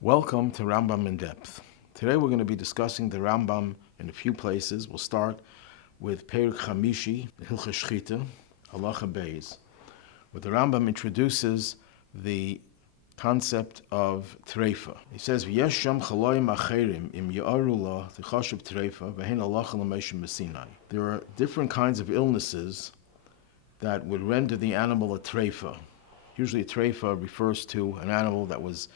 Welcome to Rambam In-depth. Today we're going to be discussing the Rambam in a few places. We'll start with Perek Chamishi, Hilchah Shchita, Halacha Beis, where the Rambam introduces the concept of Trefa. He says, "V'yesh sham chaloim acherim im ya'aru la t'chashav Trefa v'hen halacha l'meishim b'Sinai." There are different kinds of illnesses that would render the animal a Trefa. Usually a Trefa refers to an animal that was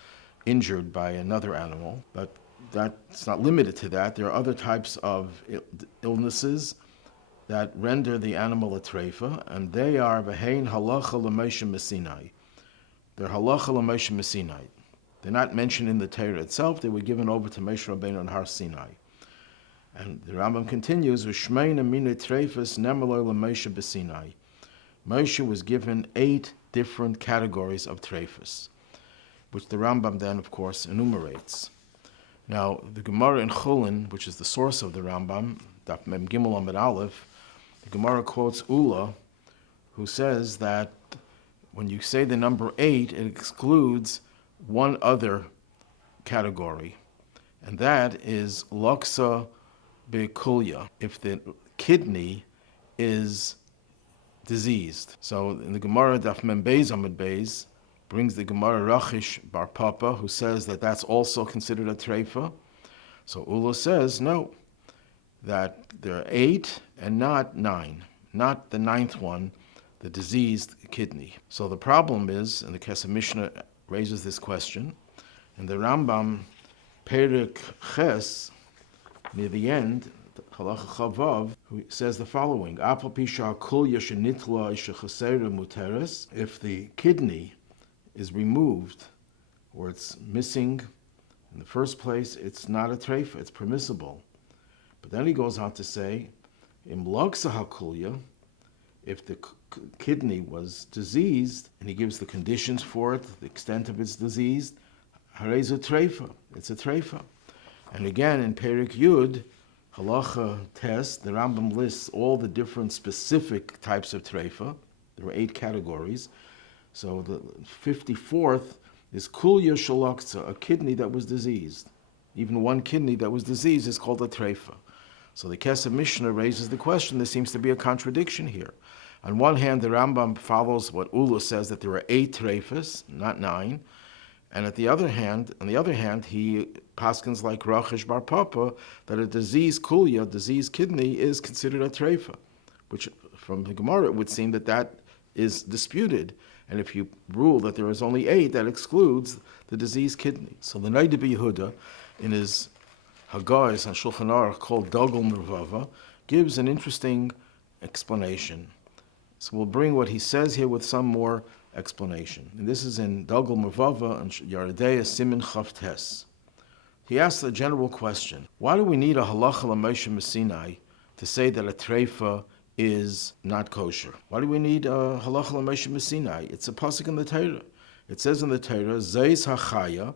injured by another animal, but that's not limited to that. There are other types of illnesses that render the animal a Trefa, and they are v'hein halacha l'meishim b'Sinai. They're halacha l'meishim b'Sinai. They're not mentioned in the Torah itself. They were given over to Moshe Rabbeinu on Har Sinai. And the Rambam continues, "V'shmeina mina treifas nemaloi l'Moshe b'Sinai." Moshe was given 8 different categories of treifas, which the Rambam then, of course, enumerates. Now, the Gemara in Chulin, which is the source of the Rambam, Daf Mem Gimel Amud Aleph, the Gemara quotes Ula, who says that when you say the number 8, it excludes one other category, and that is Loksa Bekulya, if the kidney is diseased. So in the Gemara Daf Mem Beis Amud Beis, brings the Gemara Rachish Bar Papa, who says that that's also considered a Trefa. So Ula says, no, that there are 8 and not 9, not the 9th one, the diseased kidney. So the problem is, and the Kesef Mishnah raises this question, and the Rambam, Perek Ches, near the end, Halacha Chavav, who says the following, Apal Pisha Kulya Shenitla Shechasera Muteres, if the kidney is removed, or it's missing in the first place, it's not a Trefa, it's permissible. But then he goes on to say, Im Lagsa HaKulya, if the kidney was diseased, and he gives the conditions for it, the extent of its disease, Harez a Trefa, it's a Trefa. And again, in Perek Yud, Halacha Test, the Rambam lists all the different specific types of Trefa. There were 8 categories. So the 54th is kulya shalakza, a kidney that was diseased. Even one kidney that was diseased is called a trefa. So the Kesef Mishnah raises the question, there seems to be a contradiction here. On one hand, the Rambam follows what Ula says, that there are 8 trefas, not 9. And on the other hand, he paskins like Rachish Bar Papa, that a diseased kulya, diseased kidney, is considered a trefa, which from the Gemara it would seem that that is disputed. And if you rule that there is only 8, that excludes the diseased kidney. So the Noda B'Yehuda, in his Hagais on Shulchan Aruch called Dagul Mervava, gives an interesting explanation. So we'll bring what he says here with some more explanation. And this is in Dagul Mervava and Yaredei Simin Chavtes. He asks a general question. Why do we need a halacha l'Moshe b'Sinai to say that a trefa is not kosher? Why do we need a halacha l'Moshe b'Sinai? It's a pasuk in the Torah. It says in the Torah, Zeis hachaya,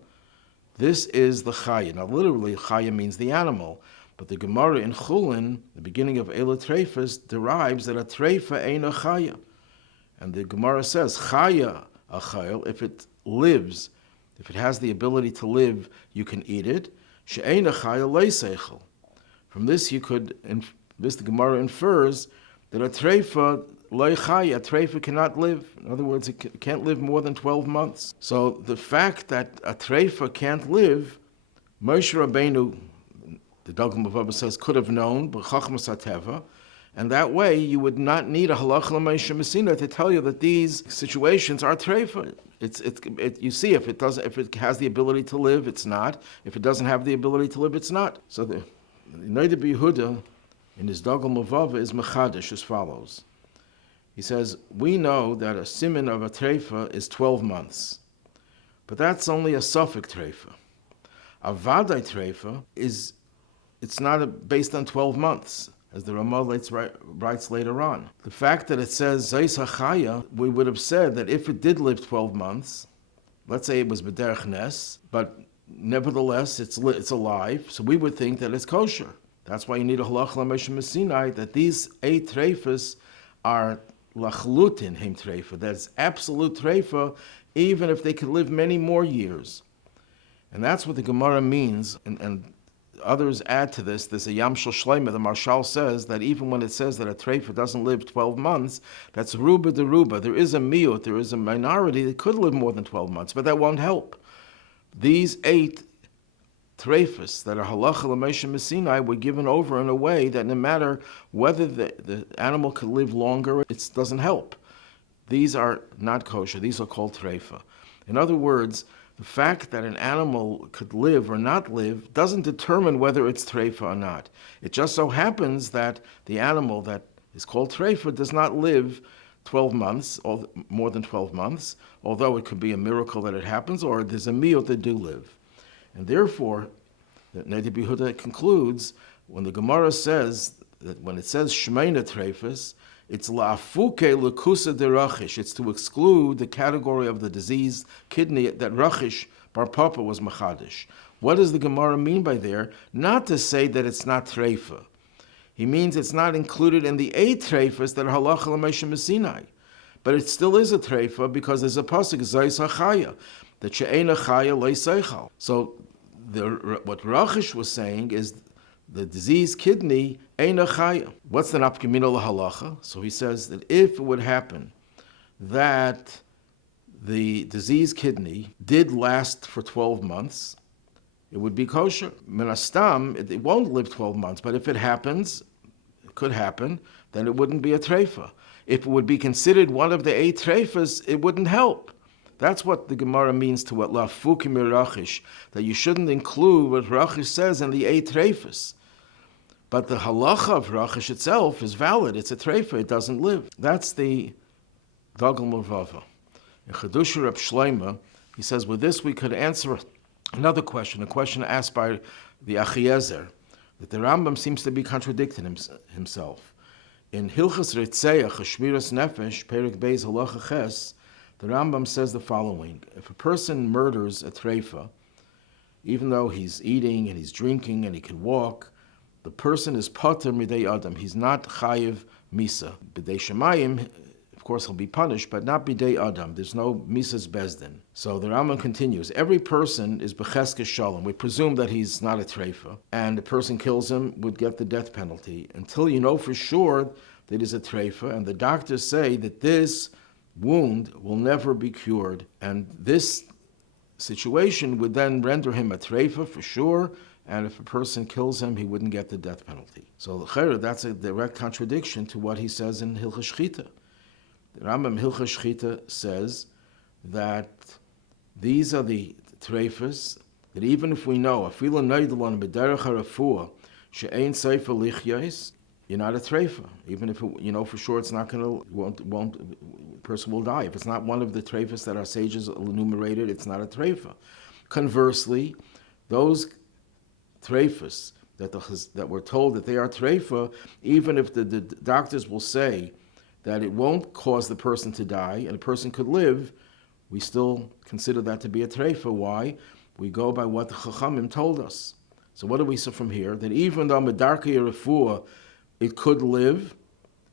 this is the chaya. Now literally, chaya means the animal, but the Gemara in Chulin, the beginning of Eila Trefas, derives that a trefa ain't a chaya. And the Gemara says, chaya achayil, if it lives, if it has the ability to live, you can eat it. She'ein achayil leiseichel. From this the Gemara infers that a trefa loichaya, a trefa cannot live. In other words, it can't live more than 12 months. So the fact that a trefa can't live, Moshe Rabbeinu, the Dagul Mervava says, could have known, but chachmas hateva, and that way you would not need a halacha l'Moshe b'Sinai to tell you that these situations are trefa. You see, if it has the ability to live, it's not. If it doesn't have the ability to live, it's not. So the Noda B'Yehuda, in his Dagul Mervava, is mechadish as follows. He says, we know that a siman of a trefa is 12 months, but that's only a suffix trefa. A vadai trefa it's not based on 12 months, as the Ramah writes later on. The fact that it says Zeis HaChaya, we would have said that if it did live 12 months, let's say it was B'derech Nes, but nevertheless it's alive, so we would think that it's kosher. That's why you need a halacha l'Moshe b'Sinai, that these 8 treifas are lachlutin heim treifa, that's absolute treifa, even if they could live many more years. And that's what the Gemara means, and others add to this. There's a Yamshel Shleima. The Marshal says that even when it says that a Trefa doesn't live 12 months, that's Ruba de Ruba. There is a miut, there is a minority that could live more than 12 months, but that won't help. These 8 Trefas that are Halacha l'Moshe Messinai were given over in a way that no matter whether the animal could live longer, it doesn't help. These are not kosher. These are called Trefa. In other words, the fact that an animal could live or not live doesn't determine whether it's Trefa or not. It just so happens that the animal that is called Trefa does not live 12 months, or more than 12 months, although it could be a miracle that it happens, or there's a miut that do live. And therefore, Nedi B'Yehuda concludes, when the Gemara says, that when it says Shmeina Trefas, it's la'afuke l'kusa derachish. It's to exclude the category of the diseased kidney that Rachish Bar Papa was machadish. What does the Gemara mean by there? Not to say that it's not Trefa. He means it's not included in the 8 Trefas that are Halacha l'Moshe Messinai. But it still is a Trefa because there's a pasuk, Zayis HaChaya, that she'eina chaya lo seichal. So what Rachish was saying is the diseased kidney eina chaya. What's the nafkamina lahalacha? So he says that if it would happen that the diseased kidney did last for 12 months, it would be kosher. Minastam, it won't live 12 months, but if it happens, it could happen, then it wouldn't be a trefa. If it would be considered one of the 8 trefas, it wouldn't help. That's what the Gemara means to what lafukim Rachish, that you shouldn't include what Rachish says in the 8 trefas. But the halacha of Rachish itself is valid. It's a trefa. It doesn't live. That's the Dagel Murvava. In Chedusha Reb Shleima, he says, with this we could answer another question, a question asked by the Achiezer, that the Rambam seems to be contradicting himself. In Hilchas Ritzeach, Shmiras Nefesh, Perek Beis Halacha Ches, the Rambam says the following: if a person murders a trefa, even though he's eating and he's drinking and he can walk, the person is pater midei adam. He's not chayiv misa. B'dei shemayim, of course, he'll be punished, but not b'dei adam. There's no misas bezdin. So the Rambam continues: every person is b'cheskes shalom. We presume that he's not a trefa, and the person kills him would get the death penalty until you know for sure that he's a trefa, and the doctors say that this wound will never be cured, and this situation would then render him a trefa for sure. And if a person kills him, he wouldn't get the death penalty. So that's a direct contradiction to what he says in Hilchas Shchita. The Rambam Hilchas Shchita says that these are the trefas that even if we know afilu neidalon b'derech harafua she'ein seifa lichyais, you're not a trefa. Even if you know for sure it's not going to person will die. If it's not one of the trefas that our sages enumerated, it's not a trefa. Conversely, those trefas that we're told that they are trefa, even if the doctors will say that it won't cause the person to die and a person could live, we still consider that to be a trefa. Why? We go by what the Chachamim told us. So what do we see from here? That even though medarkei refuah it could live,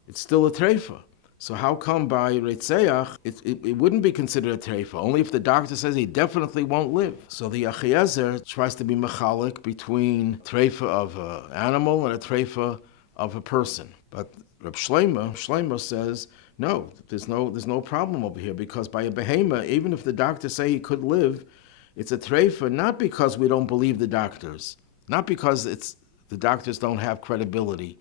it's still a trefa. So how come by Reitzeach it wouldn't be considered a trefa? Only if the doctor says he definitely won't live. So the Achiezer tries to be mechalik between trefa of an animal and a trefa of a person. But Reb Shleima says, no, there's no problem over here, because by a behema, even if the doctors say he could live, it's a trefa, not because we don't believe the doctors, not because the doctors don't have credibility,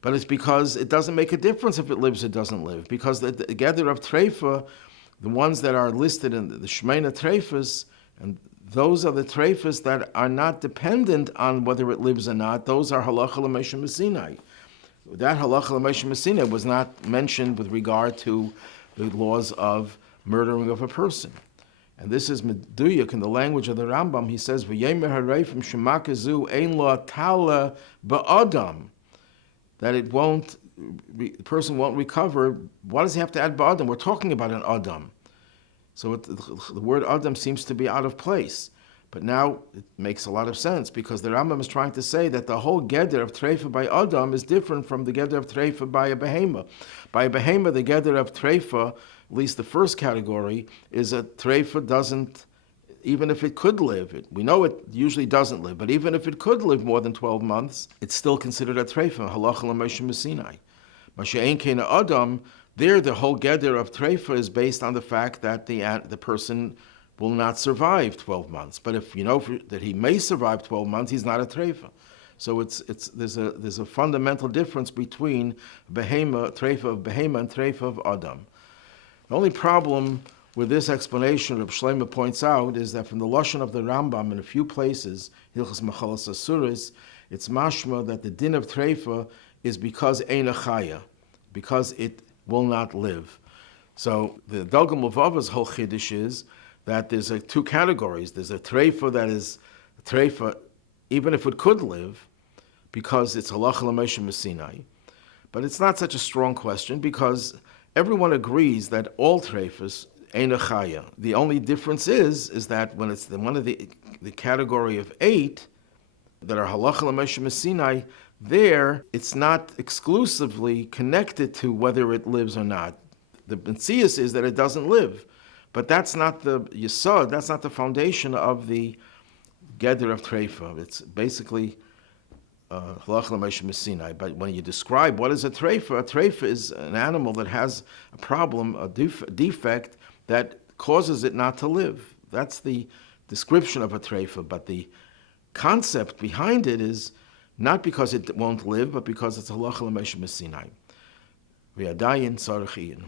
but it's because it doesn't make a difference if it lives or doesn't live. Because the gather of Trefa, the ones that are listed in the Shmeina Trefas, and those are the Trefas that are not dependent on whether it lives or not. Those are Halacha l'Moshe Messinai. That Halacha l'Moshe Messinai was not mentioned with regard to the laws of murdering of a person. And this is Meduyuk in the language of the Rambam. He says, "V'yemer hareifim shemakazu ein lo tala ba'adam." That the person won't recover. Why does he have to add ba'adam? We're talking about an adam. So the word adam seems to be out of place. But now it makes a lot of sense, because the Rambam is trying to say that the whole geder of trefa by adam is different from the geder of trefa by a behema. By a behema, the geder of trefa, at least the first category, is a trefa even if it could live, we know it usually doesn't live, but even if it could live more than 12 months, it's still considered a Trefa, Halacha l'Moshe Messinai. Mashe'en kein Adam, there the whole gather of Trefa is based on the fact that the person will not survive 12 months. But if you know that he may survive 12 months, he's not a Trefa. So there's a fundamental difference between Trefa of Behema and Trefa of Adam. The only problem with this explanation, Reb Shlomo points out, is that from the Lashon of the Rambam in a few places, Hilchos Machalas Asuris, it's mashma that the din of Trefa is because Eina Chaya, because it will not live. So the Dalgam Levava's whole chiddush is that there's two categories. There's a Trefa that is a Trefa, even if it could live, because it's Halacha l'Moshe Messinai. But it's not such a strong question because everyone agrees that all Trefas Eina Chaya. The only difference is that when it's one of the category of 8 that are Halacha l'Moshe Messinai, there it's not exclusively connected to whether it lives or not. The Benzias is that it doesn't live, but that's not the Yesod, that's not the foundation of the Geder of Trefa. It's basically Halacha l'Moshe Messinai. But when you describe what is a Trefa is an animal that has a problem, a defect that causes it not to live. That's the description of a Trefa, but the concept behind it is not because it won't live, but because it's Halacha l'Moshe Messinai. V'yadayin tzarich iyin.